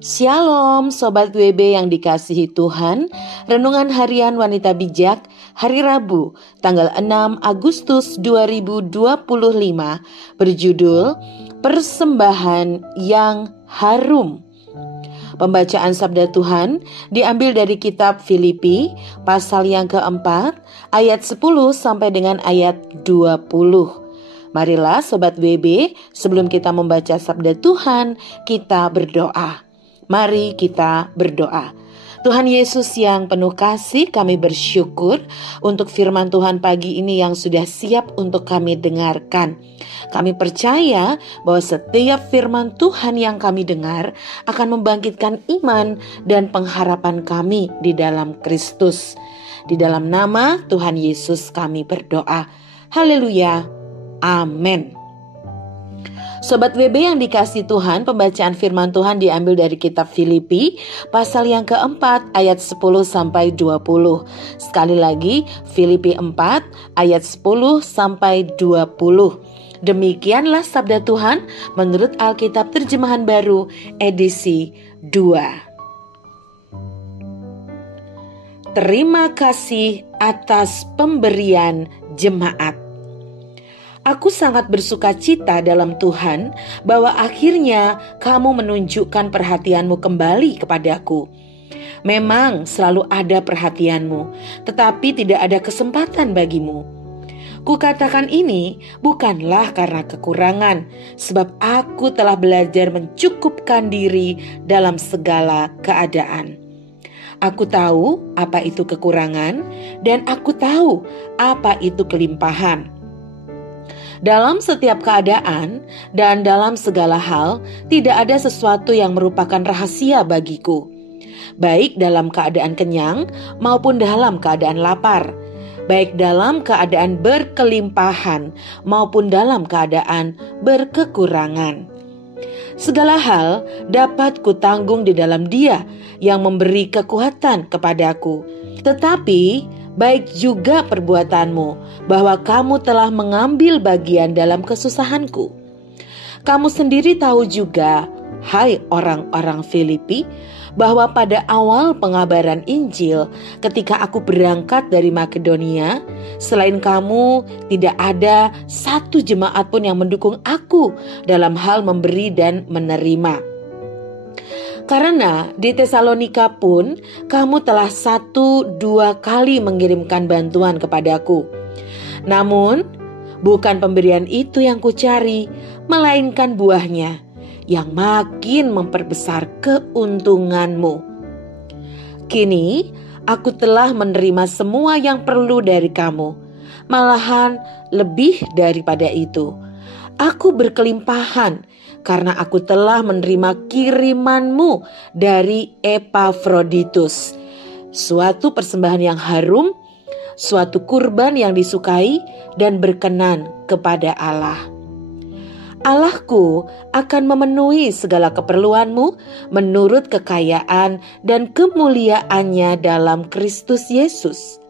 Shalom Sobat WB yang dikasihi Tuhan. Renungan Harian Wanita Bijak hari Rabu tanggal 6 Agustus 2025 berjudul Persembahan yang Harum. Pembacaan Sabda Tuhan diambil dari kitab Filipi pasal yang keempat ayat 10 sampai dengan ayat 20. Marilah Sobat WB, sebelum kita membaca Sabda Tuhan, kita berdoa. Mari kita berdoa. Tuhan Yesus yang penuh kasih, kami bersyukur untuk firman Tuhan pagi ini yang sudah siap untuk kami dengarkan. Kami percaya bahwa setiap firman Tuhan yang kami dengar akan membangkitkan iman dan pengharapan kami di dalam Kristus. Di dalam nama Tuhan Yesus kami berdoa. Haleluya. Amin. Sobat WB yang dikasihi Tuhan, pembacaan firman Tuhan diambil dari kitab Filipi pasal yang keempat ayat 10 sampai 20. Sekali lagi, Filipi 4 ayat 10 sampai 20. Demikianlah sabda Tuhan menurut Alkitab Terjemahan Baru edisi 2. Terima kasih atas pemberian jemaat. Aku sangat bersuka cita dalam Tuhan bahwa akhirnya kamu menunjukkan perhatianmu kembali kepadaku. Memang selalu ada perhatianmu, tetapi tidak ada kesempatan bagimu. Kukatakan ini bukanlah karena kekurangan, sebab aku telah belajar mencukupkan diri dalam segala keadaan. Aku tahu apa itu kekurangan, dan aku tahu apa itu kelimpahan. Dalam setiap keadaan dan dalam segala hal, tidak ada sesuatu yang merupakan rahasia bagiku. Baik dalam keadaan kenyang maupun dalam keadaan lapar. Baik dalam keadaan berkelimpahan maupun dalam keadaan berkekurangan. Segala hal dapat kutanggung di dalam Dia yang memberi kekuatan kepadaku. Tetapi baik juga perbuatanmu, bahwa kamu telah mengambil bagian dalam kesusahanku. Kamu sendiri tahu juga, hai orang-orang Filipi, bahwa pada awal pengabaran Injil, ketika aku berangkat dari Makedonia, selain kamu, tidak ada satu jemaat pun yang mendukung aku dalam hal memberi dan menerima. Karena di Tesalonika pun kamu telah 1-2 kali mengirimkan bantuan kepadaku. Namun bukan pemberian itu yang kucari, melainkan buahnya yang makin memperbesar keuntunganmu. Kini aku telah menerima semua yang perlu dari kamu, malahan lebih daripada itu. Aku berkelimpahan karena aku telah menerima kirimanmu dari Epafroditus, suatu persembahan yang harum, suatu kurban yang disukai dan berkenan kepada Allah. Allahku akan memenuhi segala keperluanmu menurut kekayaan dan kemuliaannya dalam Kristus Yesus.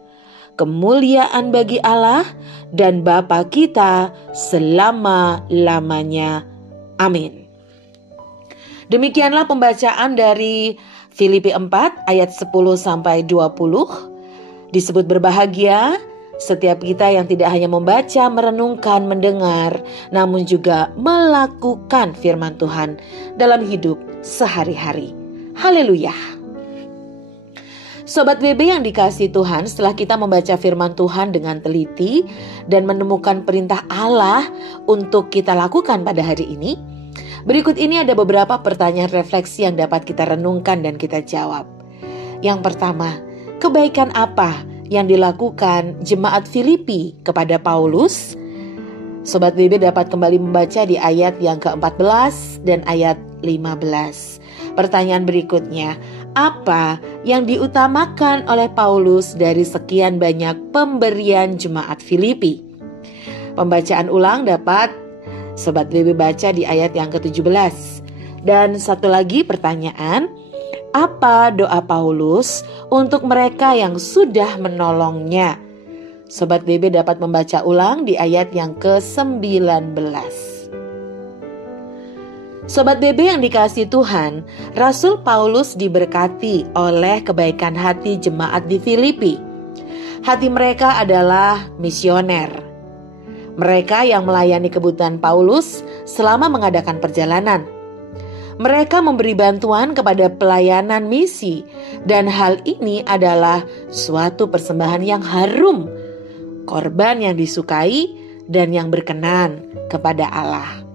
Kemuliaan bagi Allah dan Bapa kita selama-lamanya. Amin. Demikianlah pembacaan dari Filipi 4 ayat 10 sampai 20. Disebut berbahagia setiap kita yang tidak hanya membaca, merenungkan, mendengar, namun juga melakukan firman Tuhan dalam hidup sehari-hari. Haleluya. Sobat WB yang dikasihi Tuhan, setelah kita membaca firman Tuhan dengan teliti dan menemukan perintah Allah untuk kita lakukan pada hari ini, berikut ini ada beberapa pertanyaan refleksi yang dapat kita renungkan dan kita jawab. Yang pertama, kebaikan apa yang dilakukan jemaat Filipi kepada Paulus? Sobat WB dapat kembali membaca di ayat yang ke-14 dan ayat 15. Pertanyaan berikutnya, apa yang diutamakan oleh Paulus dari sekian banyak pemberian jemaat Filipi? Pembacaan ulang dapat Sobat WB baca di ayat yang ke-17. Dan satu lagi pertanyaan, apa doa Paulus untuk mereka yang sudah menolongnya? Sobat WB dapat membaca ulang di ayat yang ke-19. Sobat BB yang dikasihi Tuhan, Rasul Paulus diberkati oleh kebaikan hati jemaat di Filipi. Hati mereka adalah misioner. Mereka yang melayani kebutuhan Paulus selama mengadakan perjalanan. Mereka memberi bantuan kepada pelayanan misi, dan hal ini adalah suatu persembahan yang harum, korban yang disukai dan yang berkenan kepada Allah.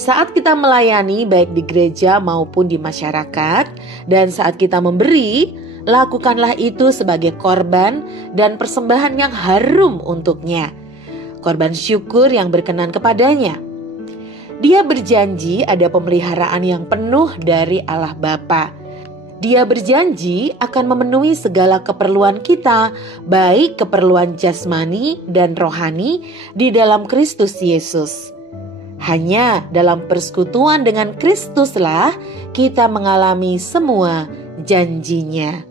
Saat kita melayani baik di gereja maupun di masyarakat, dan saat kita memberi, lakukanlah itu sebagai korban dan persembahan yang harum untuknya. Korban syukur yang berkenan kepadanya. Dia berjanji ada pemeliharaan yang penuh dari Allah Bapa. Dia berjanji akan memenuhi segala keperluan kita, baik keperluan jasmani dan rohani di dalam Kristus Yesus. Hanya dalam persekutuan dengan Kristuslah kita mengalami semua janjinya.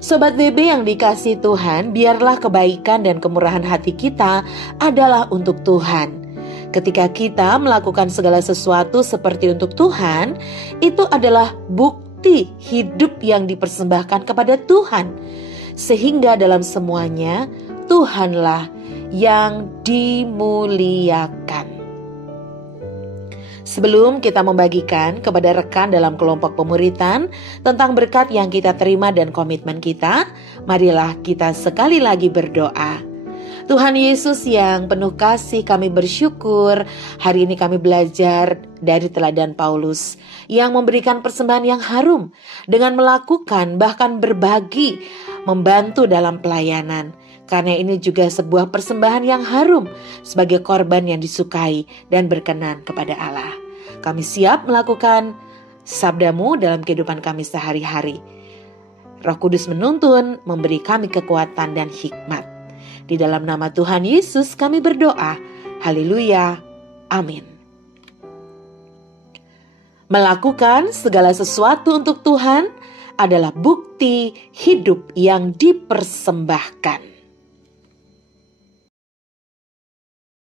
Sobat BB yang dikasihi Tuhan, biarlah kebaikan dan kemurahan hati kita adalah untuk Tuhan. Ketika kita melakukan segala sesuatu seperti untuk Tuhan, itu adalah bukti hidup yang dipersembahkan kepada Tuhan. Sehingga dalam semuanya, Tuhanlah yang dimuliakan. Sebelum kita membagikan kepada rekan dalam kelompok pemuritan tentang berkat yang kita terima dan komitmen kita, marilah kita sekali lagi berdoa. Tuhan Yesus yang penuh kasih, kami bersyukur hari ini kami belajar dari teladan Paulus yang memberikan persembahan yang harum dengan melakukan bahkan berbagi, membantu dalam pelayanan. Karena ini juga sebuah persembahan yang harum sebagai korban yang disukai dan berkenan kepada Allah. Kami siap melakukan sabda-Mu dalam kehidupan kami sehari-hari. Roh Kudus menuntun, memberi kami kekuatan dan hikmat. Di dalam nama Tuhan Yesus kami berdoa. Haleluya. Amin. Melakukan segala sesuatu untuk Tuhan adalah bukti hidup yang dipersembahkan.